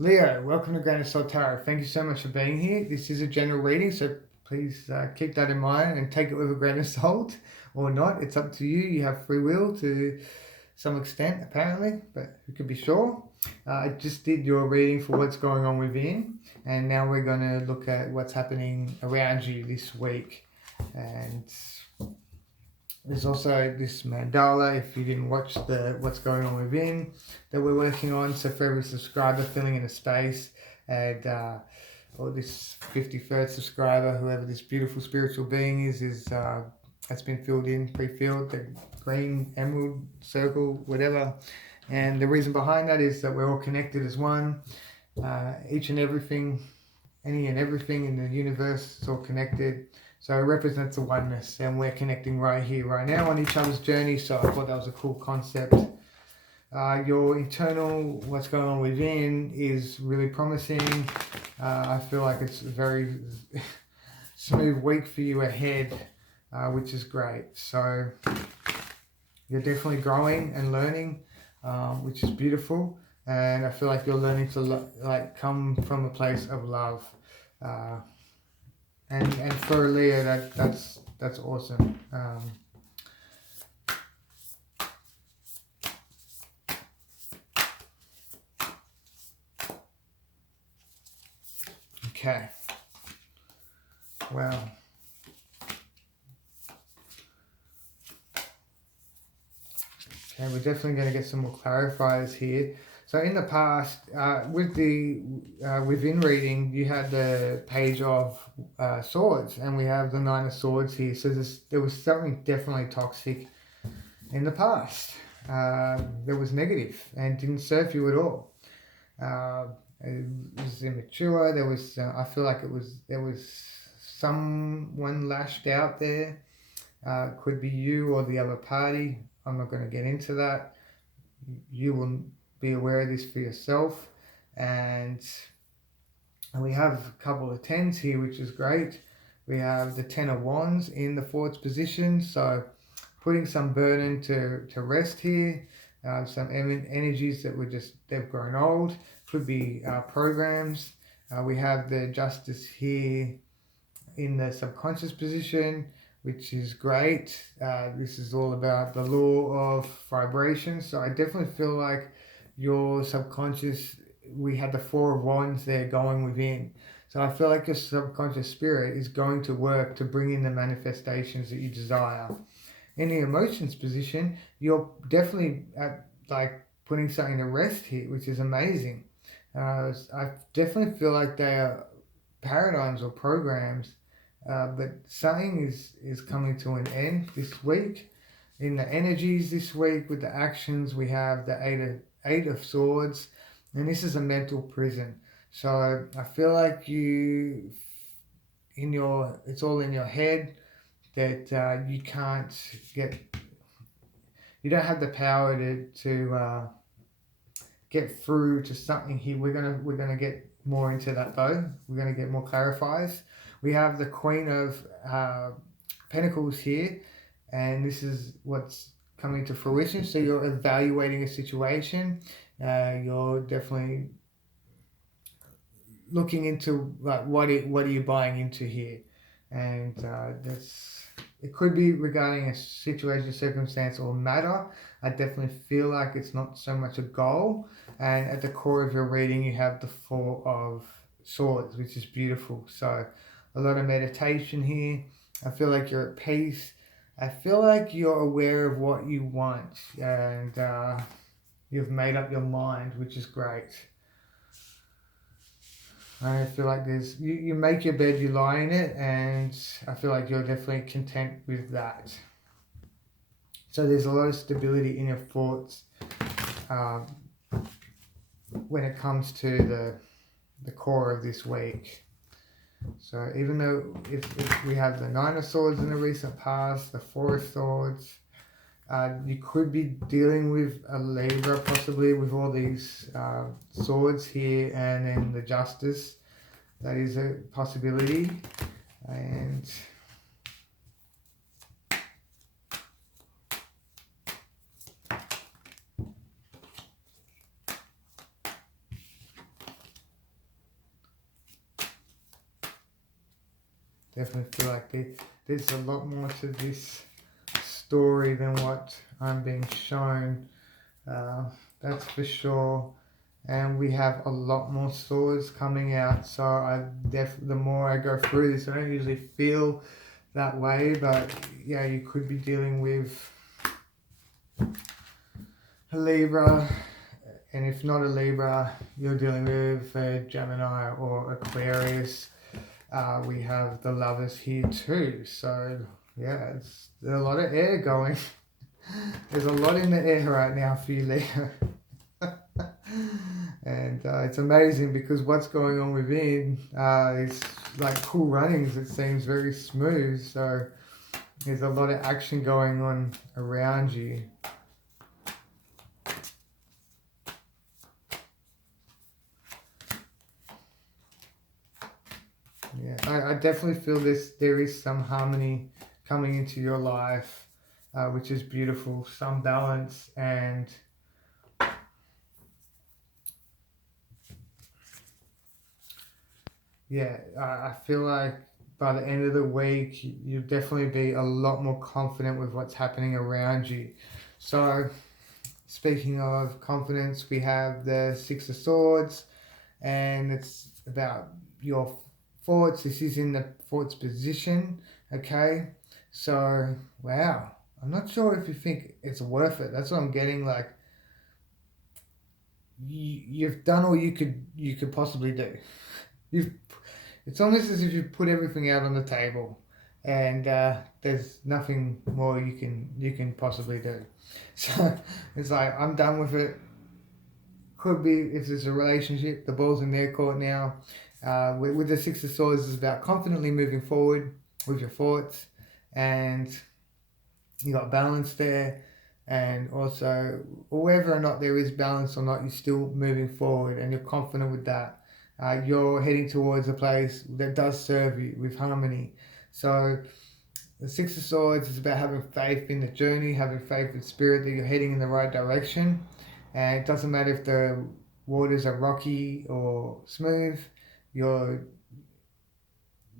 Leo, welcome to Grain of Salt Tarot. Thank you so much for being here. This is a general reading, so please keep that in mind and take it with a grain of salt or not. It's up to you. You have free will to some extent, apparently, but who could be sure? I just did your reading for what's going on within, and now we're going to look at what's happening around you this week. And there's also this mandala, if you didn't watch the what's going on within, that we're working on. So for every subscriber filling in a space, and or this 53rd subscriber, whoever this beautiful spiritual being is has been filled in, pre-filled, the green emerald circle, whatever. And the reason behind that is that we're all connected as one. Each and everything, any and everything in the universe is all connected. So it represents a oneness, and we're connecting right here, right now on each other's journey. So I thought that was a cool concept. Your internal, what's going on within, is really promising. I feel like it's a very smooth week for you ahead, which is great. So you're definitely growing and learning, which is beautiful. And I feel like you're learning to come from a place of love. And for Leo, that's awesome. Okay. Well. Okay, we're definitely going to get some more clarifiers here. So in the past, with the within reading, you had the page of swords, and we have the nine of swords here. So there was something definitely toxic in the past. That was negative and didn't serve you at all. It was immature. There was, I feel like there was someone lashed out there. Could be you or the other party. I'm not going to get into that. You will be aware of this for yourself. And we have a couple of tens here, which is great. We have the Ten of Wands in the fourth position. So putting some burden to rest here. Some energies that they've grown old. Could be programs. We have the Justice here in the subconscious position, which is great. This is all about the law of vibration. So I definitely feel like your subconscious, we had the Four of Wands there going within. So I feel like your subconscious spirit is going to work to bring in the manifestations that you desire. In the emotions position, you're definitely putting something to rest here, which is amazing. I definitely feel like they are paradigms or programs, but something is coming to an end this week. In the energies this week with the actions, we have the eight of swords, and this is a mental prison. So I feel like it's all in your head, that you can't you don't have the power to get through to something here. We're gonna get more into that though. We're gonna get more clarifiers. We have the Queen of Pentacles here, and this is what's coming to fruition. So you're evaluating a situation. You're definitely looking into what are you buying into here, and it could be regarding a situation, circumstance, or matter. I definitely feel like it's not so much a goal. And at the core of your reading, you have the Four of Swords, which is beautiful. So a lot of meditation here. I feel like you're at peace. I feel like you're aware of what you want, and you've made up your mind, which is great. I feel like you make your bed, you lie in it, and I feel like you're definitely content with that. So there's a lot of stability in your thoughts when it comes to the core of this week. So even though if we have the Nine of Swords in the recent past, the Four of Swords, you could be dealing with a Libra possibly with all these swords here, and then the Justice. That is a possibility. And definitely feel like there's a lot more to this story than what I'm being shown. That's for sure. And we have a lot more swords coming out. So the more I go through this, I don't usually feel that way, but yeah, you could be dealing with a Libra, and if not a Libra, you're dealing with a Gemini or Aquarius. We have the lovers here too. So yeah, there's a lot of air going. There's a lot in the air right now for you, Leo. And it's amazing because what's going on within is like cool runnings. It seems very smooth. So there's a lot of action going on around you. Yeah, I definitely feel there is some harmony coming into your life, which is beautiful. Some balance, and yeah, I feel like by the end of the week, you'll definitely be a lot more confident with what's happening around you. So, speaking of confidence, we have the Six of Swords, and it's about your thoughts. This is in the thoughts position, okay? So, wow. I'm not sure if you think it's worth it. That's what I'm getting. Like, you've done all you could possibly do. It's almost as if you put everything out on the table, and there's nothing more you can possibly do. So it's like, I'm done with it. Could be if there's a relationship, the ball's in their court now. With the Six of Swords, it's about confidently moving forward with your thoughts, and you got balance there. And also, whether or not there is balance or not, you're still moving forward, and you're confident with that. You're heading towards a place that does serve you with harmony. So the Six of Swords is about having faith in the journey, having faith in spirit that you're heading in the right direction. And it doesn't matter if the waters are rocky or smooth, you're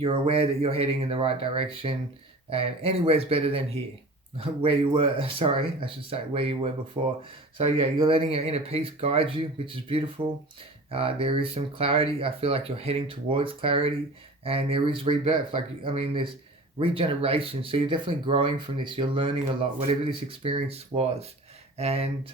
aware that you're heading in the right direction, and anywhere's better than here. Where you were, sorry, I should say where you were before. So yeah, you're letting your inner peace guide you, which is beautiful. There is some clarity. I feel like you're heading towards clarity, and there is rebirth. Like, I mean, there's regeneration. So you're definitely growing from this. You're learning a lot, whatever this experience was, and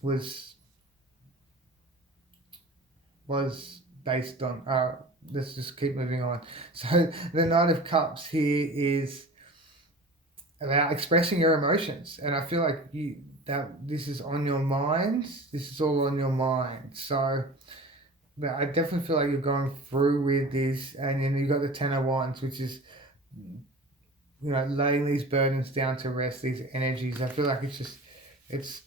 was based on. Let's just keep moving on. So the Knight of Cups here is about expressing your emotions, and I feel like this is on your mind. This is all on your mind. So but I definitely feel like you're going through with this, and then you've got the Ten of Wands, which is, laying these burdens down to rest, these energies. I feel like it's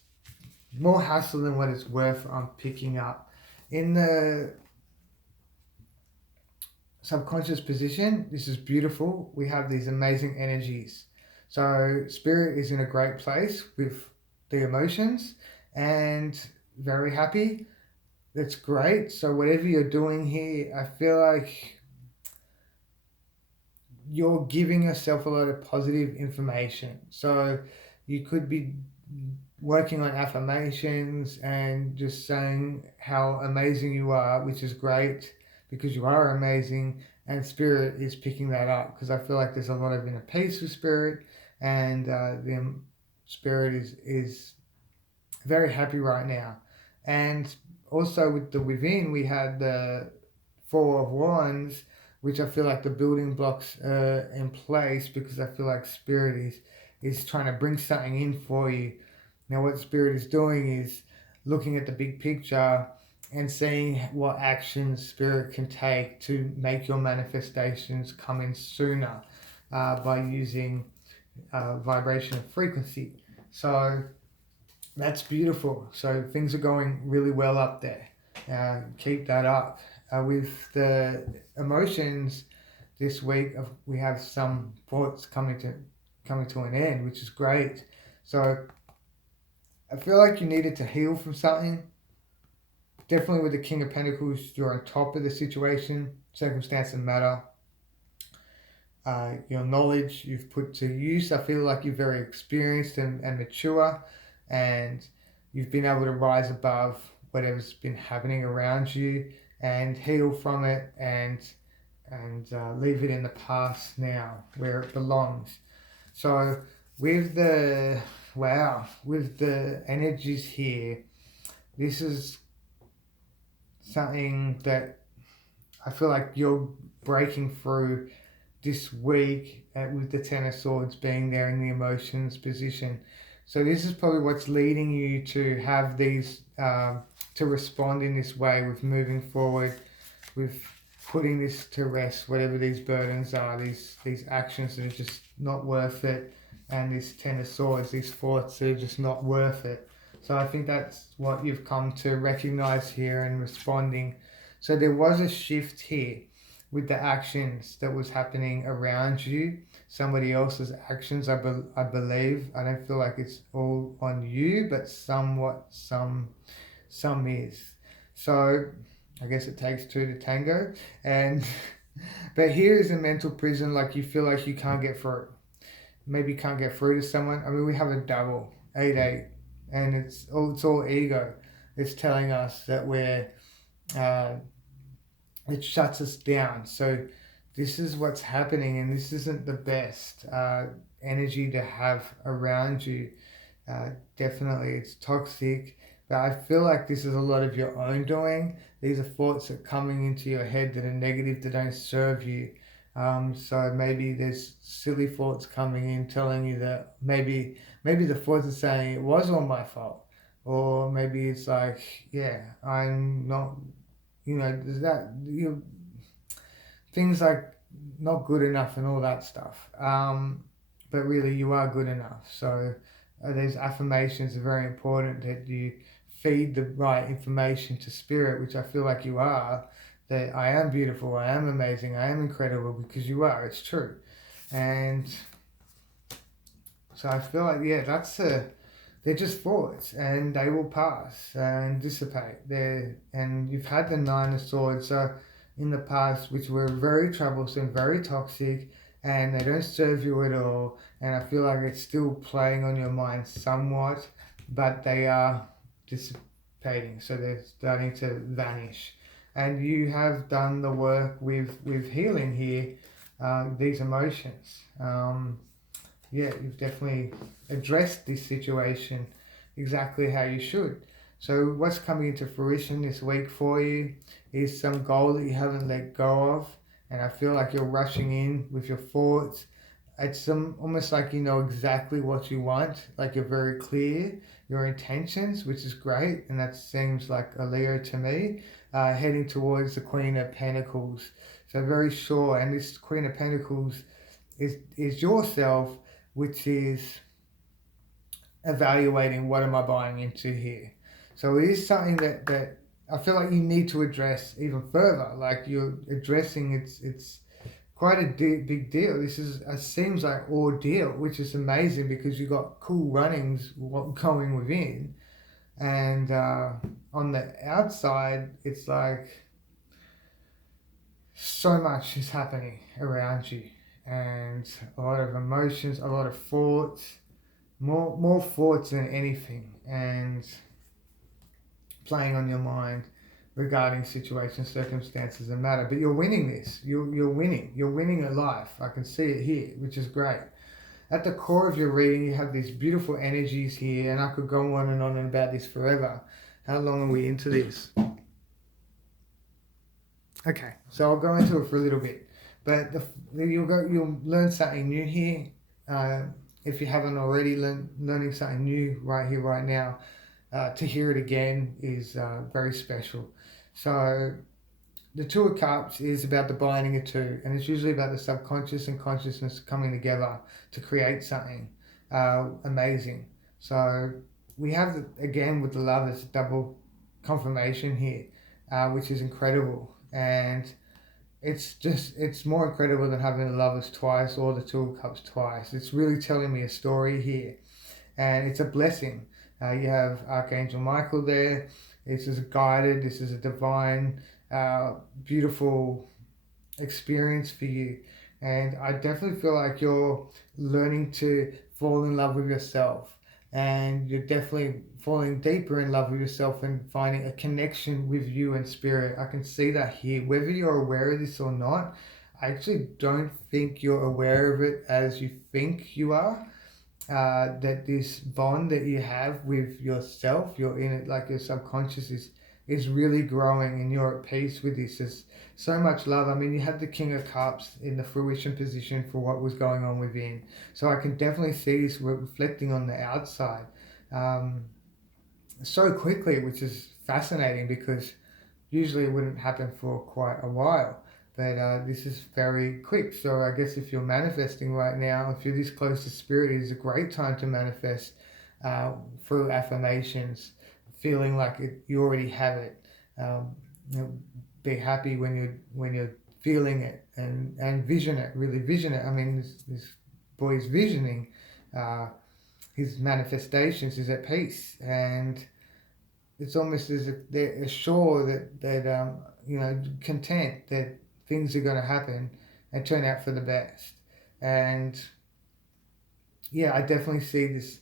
more hassle than what it's worth. I'm picking up in the subconscious position. This is beautiful. We have these amazing energies. So spirit is in a great place with the emotions and very happy. That's great. So whatever you're doing here, I feel like you're giving yourself a lot of positive information. So you could be working on affirmations and just saying how amazing you are, which is great because you are amazing, and spirit is picking that up, because I feel like there's a lot of inner peace with spirit, and the spirit is very happy right now. And also with the within, we had the Four of Wands, which I feel like the building blocks are in place, because I feel like spirit is trying to bring something in for you. Now what spirit is doing is looking at the big picture and seeing what actions spirit can take to make your manifestations come in sooner, by using vibration and frequency. So that's beautiful. So things are going really well up there. Keep that up. With the emotions this week, we have some thoughts coming to an end, which is great. So I feel like you needed to heal from something. Definitely with the King of Pentacles, you're on top of the situation. Circumstances matter. your knowledge you've put to use. I feel like you're very experienced and mature, and you've been able to rise above whatever's been happening around you and heal from it, and leave it in the past now where it belongs. So with the with the energies here, this is something that I feel like you're breaking through this week, with the Ten of Swords being there in the emotions position. So this is probably what's leading you to have these, to respond in this way, with moving forward, with putting this to rest, whatever these burdens are, these actions that are just not worth it, and this Ten of Swords, these thoughts that are just not worth it. So I think that's what you've come to recognize here and responding. So there was a shift here with the actions that was happening around you, somebody else's actions, I believe. I don't feel like it's all on you, but somewhat some is. So I guess it takes two to tango. And but here is a mental prison, like you feel like you can't get through. Maybe you can't get through to someone. I mean, we have a double, 8-8, and it's all ego. It's telling us that it shuts us down. So this is what's happening, and this isn't the best energy to have around you. Definitely, it's toxic. But I feel like this is a lot of your own doing. These are thoughts that are coming into your head that are negative, that don't serve you. So maybe there's silly thoughts coming in telling you that maybe the thoughts are saying it was all my fault. Or maybe it's like, yeah, I'm not, there's that, things like not good enough and all that stuff. But really you are good enough. So these affirmations are very important, that you feed the right information to spirit, which I feel like you are, that I am beautiful, I am amazing, I am incredible, because you are, it's true. And so I feel like, yeah, they're just thoughts, and they will pass and dissipate. And you've had the Nine of Swords in the past, which were very troublesome, very toxic, and they don't serve you at all. And I feel like it's still playing on your mind somewhat, but they are dissipating, so they're starting to vanish. And you have done the work with healing here, these emotions. Yeah, you've definitely addressed this situation exactly how you should. So what's coming into fruition this week for you is some goal that you haven't let go of, and I feel like you're rushing in with your thoughts. It's almost like you know exactly what you want, like you're very clear, your intentions, which is great, and that seems like a Leo to me, heading towards the Queen of Pentacles. So very sure, and this Queen of Pentacles is yourself, which is evaluating, what am I buying into here? So it is something that I feel like you need to address even further. Like you're addressing, it's quite a big deal. This seems like ordeal, which is amazing, because you got cool runnings going within, and on the outside, it's like so much is happening around you, and a lot of emotions, a lot of thoughts, more thoughts than anything, and playing on your mind regarding situations, circumstances, and matter. But you're winning this. You're winning at life. I can see it here, which is great. At the core of your reading, you have these beautiful energies here, and I could go on and on about this forever. How long are we into this? Okay, so I'll go into it for a little bit, but you'll learn something new here. If you haven't already, learning something new right here, right now. To hear it again is very special. So the Two of Cups is about the binding of two, and it's usually about the subconscious and consciousness coming together to create something amazing. So we have, again, with the Lovers, double confirmation here, which is incredible. And it's more incredible than having the Lovers twice or the Two of Cups twice. It's really telling me a story here, and it's a blessing. You have Archangel Michael there. This is this is a divine, beautiful experience for you. And I definitely feel like you're learning to fall in love with yourself, and you're definitely falling deeper in love with yourself and finding a connection with you and spirit. I can see that here. Whether you're aware of this or not, I actually don't think you're aware of it as you think you are. That this bond that you have with yourself, you're in it, like your subconscious is really growing, and you're at peace with this. There's so much love. I mean, you have the King of Cups in the fruition position for what was going on within. So I can definitely see this reflecting on the outside so quickly, which is fascinating because usually it wouldn't happen for quite a while. But this is very quick. So I guess if you're manifesting right now, if you're this close to spirit, it is a great time to manifest through affirmations, feeling like you already have it. You know, be happy when you're feeling it, and vision it, really vision it. I mean, this boy's visioning his manifestations is at peace, and it's almost as if they're sure that content that things are going to happen and turn out for the best. And yeah, I definitely see this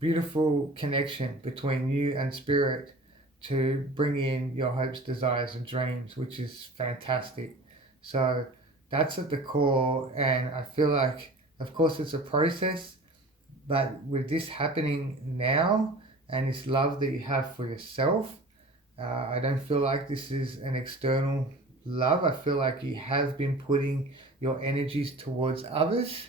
beautiful connection between you and spirit to bring in your hopes, desires, and dreams, which is fantastic. So that's at the core, and I feel like, of course, it's a process, but with this happening now and this love that you have for yourself, I don't feel like this is an external love. I feel like you have been putting your energies towards others,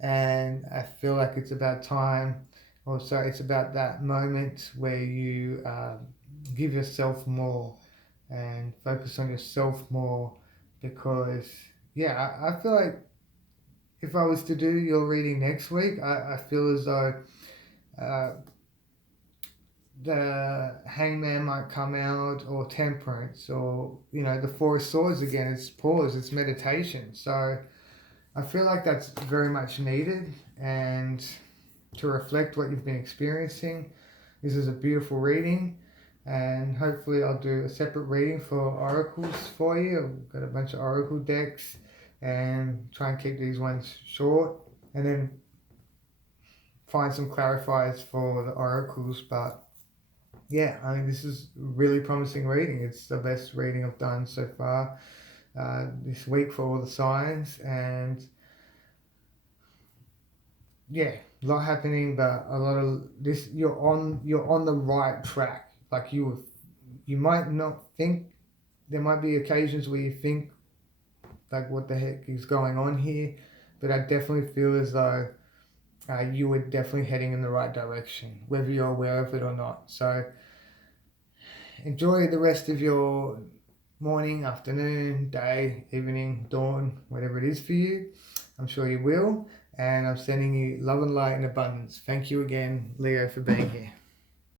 and I feel like it's about time. Also, it's about that moment where you give yourself more and focus on yourself more, because yeah, I feel like if I was to do your reading next week, I feel as though uh, the Hangman might come out, or Temperance, or the Four of Swords again. It's pause, it's meditation. So I feel like that's very much needed, and to reflect what you've been experiencing. This is a beautiful reading, and hopefully I'll do a separate reading for oracles for you. I've got a bunch of oracle decks, and try and keep these ones short, and then find some clarifiers for the oracles. But yeah, I mean, this is really promising reading. It's the best reading I've done so far this week for all the signs, and yeah, a lot happening, but a lot of this. You're on the right track. Like you might not think, there might be occasions where you think like, what the heck is going on here, but I definitely feel as though you were definitely heading in the right direction, whether you're aware of it or not. So enjoy the rest of your morning, afternoon, day, evening, dawn, whatever it is for you. I'm sure you will. And I'm sending you love and light and abundance. Thank you again, Leo, for being here.